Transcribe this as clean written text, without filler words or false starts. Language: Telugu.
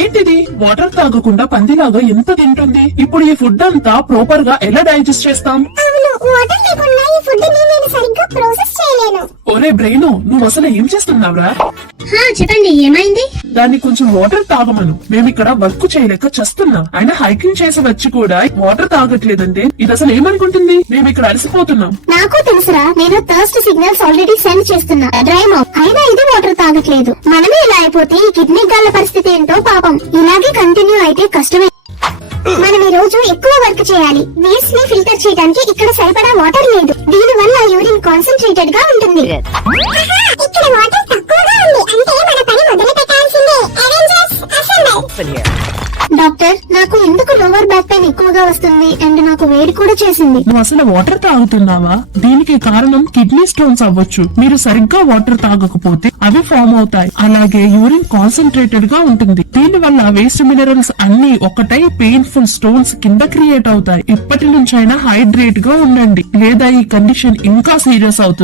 ఏంటిది వాటర్ తాగకుండా పందిలాగా ఎంత తింటుంది? ఇప్పుడు ఈ ఫుడ్ అంతా ప్రాపర్ గా ఎలా డైజెస్ట్ చేస్తాం? అవును, వాటర్ లేకుండా ఈ ఫుడ్ ని నేను సరిగ్గా ప్రాసెస్ చేయలేను. ఒరే బ్రెయిన్, నువ్వు అసలు ఏం చేస్తున్నావురా? చెప్పండి, ఏమైంది? దాన్ని కొంచెం వాటర్ తాగమను. మేము ఇక్కడ వర్క్ చేయలేక చస్తున్నాం. అయినా హైకింగ్ చేసి వచ్చి కూడా వాటర్ తాగట్లేదంటే ఇది అసలు ఏమనుకుంటుంది? మేము ఇక్కడ అలసిపోతున్నాం. నాకు తెలుసురా, నేను థర్స్ట్ సిగ్నల్స్ ఆల్రెడీ సెండ్ చేస్తున్నా. డ్రై మౌత్ అయినా ఇది వాటర్ తాగట్లేదు. మనమే ఇలా అయిపోతే ఈ కిడ్నీ గాళ్ళ పరిస్థితి ఏంటో పాపం. ఇలాగే కంటిన్యూ అయితే కష్టమే. మనం ఈ రోజు ఎక్కువ వర్క్ చేయాలి. వేస్ట్ ని ఫిల్టర్ చేయడానికి ఇక్కడ సరిపడా వాటర్ లేదు. దీని వల్ల యూరిన్ కాన్సన్ట్రేటెడ్ గా ఉంటుంది. ఇక్కడ వాటర్ తక్కువగా ఉంది అంటే మన పని మొదలు పెట్టాల్సిందే. Avengers assemble. డాక్టర్, నాకు ఎందుకు లోవర్ బ్యాక్ పెయిన్ ఎక్కువగా వస్తుంది అండ్ నాకు వేడి కూడా చేసింది. నువ్వు అసలు వాటర్ తాగుతున్నావా? దీనికి కారణం కిడ్నీ స్టోన్స్ అవ్వచ్చు. మీరు సరిగ్గా వాటర్ తాగకపోతే అవి ఫామ్ అవుతాయి. అలాగే యూరిన్ కాన్సన్ట్రేటెడ్ గా ఉంటుంది. దీని వల్ల వేస్ట్ మినరల్స్ అన్ని ఒకటై పెయిన్ఫుల్ స్టోన్స్ కింద క్రియేట్ అవుతాయి. ఇప్పటి నుంచైనా హైడ్రేట్ గా ఉండండి, లేదా ఈ కండిషన్ ఇంకా సీరియస్ అవుతుంది.